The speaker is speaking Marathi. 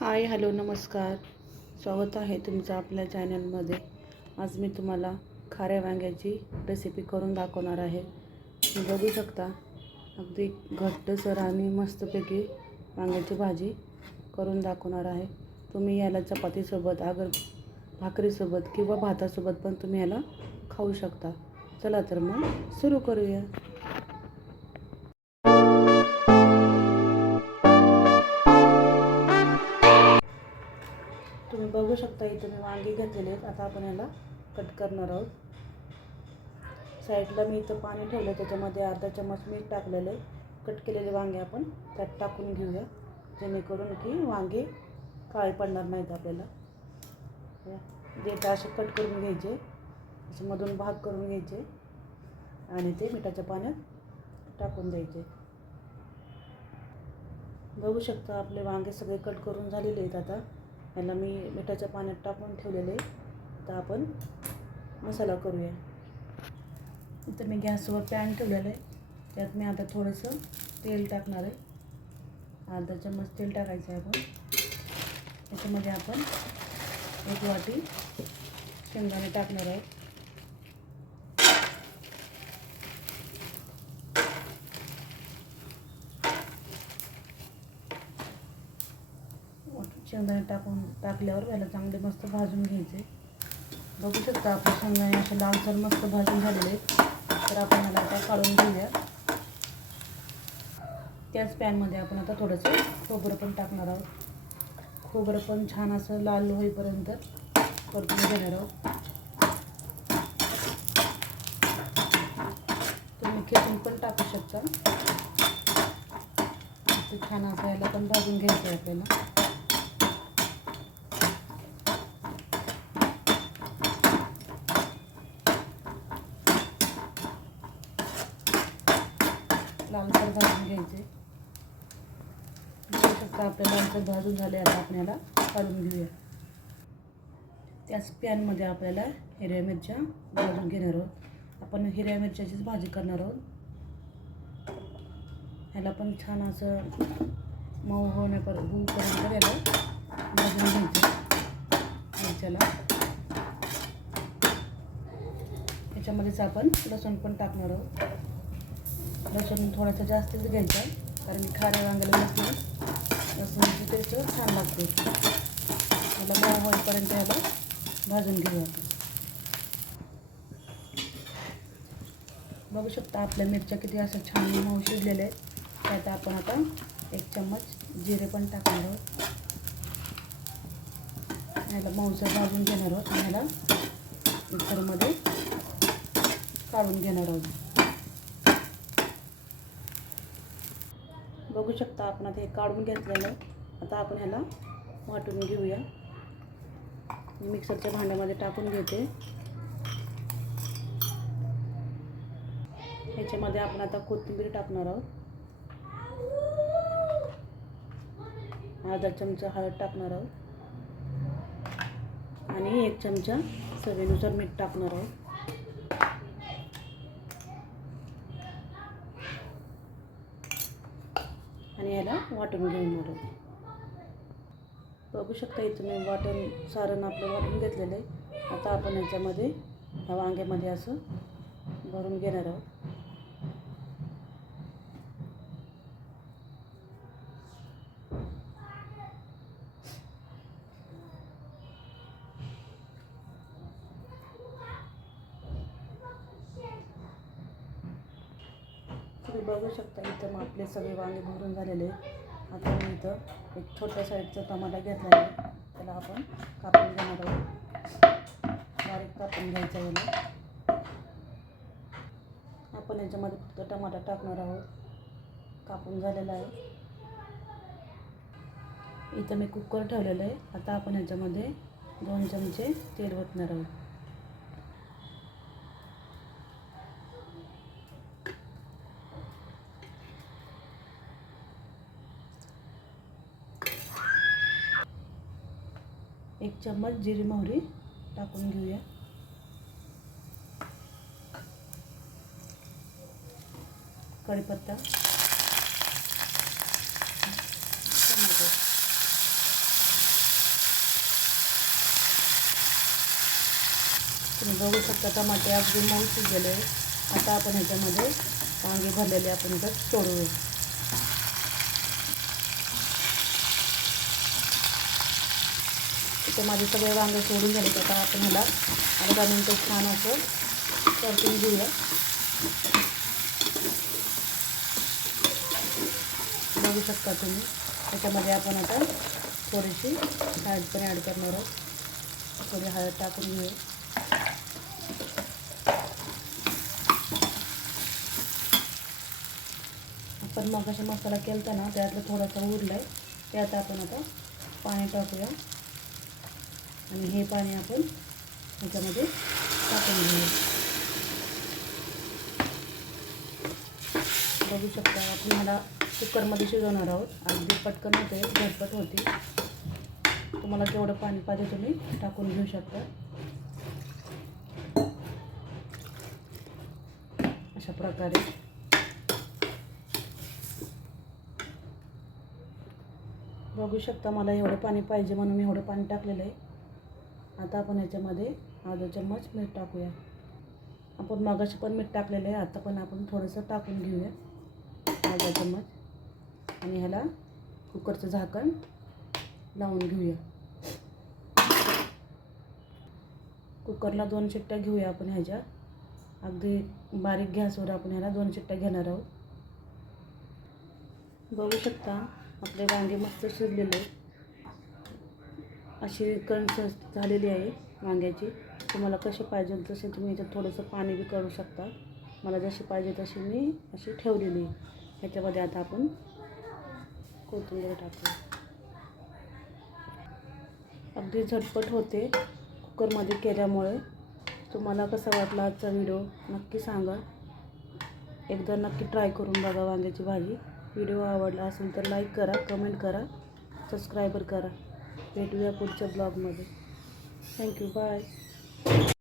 हाय हॅलो नमस्कार. स्वागत आहे तुमचं आपल्या चॅनलमध्ये. आज मी तुम्हाला खाऱ्या वांग्याची रेसिपी करून दाखवणार आहे. तुम्ही बघू शकता अगदी घट्टसर आणि मस्तपैकी वांग्याची भाजी करून दाखवणार आहे. तुम्ही याला चपातीसोबत भाकरीसोबत किंवा भातासोबत पण तुम्ही याला खाऊ शकता. चला तर मग सुरू करूया. तुम्ही बघू शकता इथे मी वांगी घेतलेले आहेत. आता आपण याला कट करणार आहोत. साईडला मी इथं पाणी ठेवलं, त्याच्यामध्ये अर्धा चम्मच मीठ टाकलेलं आहे. कट केलेले वांगे आपण त्यात टाकून घेऊया, जेणेकरून की वांगे काळे पडणार नाहीत आपल्याला. जे असे कट करून घ्यायचे, असे मधून भाग करून घ्यायचे आणि ते मिठाच्या पाण्यात टाकून द्यायचे. बघू शकता आपले वांगे सगळे कट करून झालेले आहेत. आता याला मी मिठाच्या पाण्यात टाकून ठेवलेले आहे. आता आपण मसाला करूया. इथं मी गॅसवर पॅन ठेवलेलं आहे. त्यात मी आता थोडंसं तेल टाकणार आहे. अर्धा चम्मच तेल टाकायचं आहे आपण. त्याच्यामध्ये आपण 1 वाटी शेंगदाणे टाकणार आहे. शेंगदाणे टाकल्यावर याला चांगले मस्त भाजून घ्यायचे. बघू शकता आपले शेंगदाणे असे लालसर मस्त भाजून झालेले आहेत. तर आपण याला आता काढून घेऊया. त्याच पॅनमध्ये आपण आता थोडंसं खोबरं पण टाकणार आहोत. खोबरं पण छान असं लाल होईपर्यंत परतून घेणार आहोत. तुम्ही खेचून पण टाकू शकता. ते छान असं याला पण भाजून घ्यायचं आहे आपल्याला. लालसर भाजून घ्यायचे. बघू शकता आपल्या लालसर भाजून झाले. आता आपण याला काढून घेऊया. त्याच पॅनमध्ये आपल्याला हिरव्या मिरच्या भाजून घेणार आहोत. आपण हिरव्या मिरच्याचीच भाजी करणार आहोत. ह्याला पण छान असं मऊ होईपर्यंत याला भाजून घ्यायचं मिरच्याला. ह्याच्यामध्येच आपण लसूण पण टाकणार आहोत. लसूण थोडासा जास्तच घ्यायचा, कारण की खाऱ्या वांग्याला लसूणची टेस्ट छान लागते. याला मऊ होईपर्यंत याला भाजून घेऊया. बघू शकता आपल्या मिरच्या किती असं छान मऊ शिजलेल्या आहेत. त्यात आपण आता 1 चम्मच जिरे पण टाकणार आहोत. याला मऊसर भाजून घेणार आहोत आणि याला मिक्सरमध्ये काढून घेणार आहोत. बघू शकता आपण आता हे काढून घेतलेलं आहे. आता आपण ह्याला वाटून घेऊया. मिक्सरच्या भांड्यामध्ये टाकून घेते. ह्याच्यामध्ये आपण आता कोथिंबीर टाकणार आहोत. अर्धा चमचा हळद टाकणार आहोत आणि 1 चमचा चवीनुसार मीठ टाकणार आहोत. आणि याला वाटून घेणार आहोत. बघू शकता इथं मी सारण आपलं वाटून घेतलेलं आहे. आता आपण याच्यामध्ये ह्या वांग्यामध्ये असं भरून घेणार आहोत. तुम्ही बघू शकता इथं मग आपले सगळे वांगे भरून झालेले आहेत. आता मी इथं एक छोट्या साईजचा टमाटा घेतला आहे. त्याला आपण कापून घेणार आहोत. बारीक कापून घ्यायचा याला. आपण याच्यामध्ये फक्त टमाटा टाकणार आहोत. कापून झालेला आहे. इथं मी कुकर ठेवलेलं आहे. आता आपण याच्यामध्ये 2 चमचे तेल ओतणार आहोत. एक चम्मच जिरी मोहरी टाकून घेऊया. कढीपत्ता, टोमॅटो तुम्ही बघू शकता टमाटे अगदी मऊ शिजलेले आहे. आता आपण ह्याच्यामध्ये वांगे भरलेले आपण ह्याच्यात सोडूया. इथे माझे सगळे वांगे सोडून झाले. आता आपण ह्याला अर्धा मिनिट छान असं परतून घेऊया. बघू शकता तुम्ही. त्याच्यामध्ये आपण आता थोडीशी हळद पण ॲड करणार आहोत. थोडी हळद टाकून घेऊया. आपण मगाशी मसाला केला ना त्यातलं थोडंसं उरलं आहे. त्यात आपण आता पाणी टाकूया आणि हे पाणी आपण ह्याच्यामध्ये टाकून घेऊया. बघू शकता आपण ह्याला कुकरमध्ये शिजवणार आहोत. अगदी पटकन होते, झटपट होती. तुम्हाला केवढं पाणी पाहिजे तुम्ही टाकून घेऊ शकता. अशा प्रकारे बघू शकता. मला एवढं पाणी पाहिजे म्हणून मी एवढं पाणी टाकलेलं आहे. आता आपण ह्याच्यामध्ये अर्धा चम्मच मीठ टाकूया. आपण मगाशी पण मीठ टाकलेलं आहे. आता पण आपण थोडंसं टाकून घेऊया अर्धा चम्मच आणि ह्याला कुकरचं झाकण लावून घेऊया. कुकरला 2 शिट्ट्या घेऊया आपण ह्याच्या. अगदी बारीक गॅसवर आपण ह्याला 2 शिट्ट्या घेणार आहोत. बघू शकता आपले वांगे मस्त शिजलेले. अशी कणसं झालेली आहे वांग्याची. तुम्हाला कशी पाहिजे तसे तुम्ही याच्यात थोडंसं पाणी बी करू शकता. मला जशी पाहिजे तशी मी अशी ठेवलेली आहे. ह्याच्यामध्ये आता आपण कोथिंबीर टाकूया. अगदी झटपट होते कुकरमध्ये केल्यामुळे. तुम्हाला कसा वाटला आजचा व्हिडिओ नक्की सांगा. एकदा नक्की ट्राय करून बघा वांग्याची भाजी. व्हिडिओ आवडला असेल तर लाईक करा, कमेंट करा, सबस्क्राईबर करा. भेटूया पुढच्या ब्लॉगमध्ये. थँक्यू. बाय.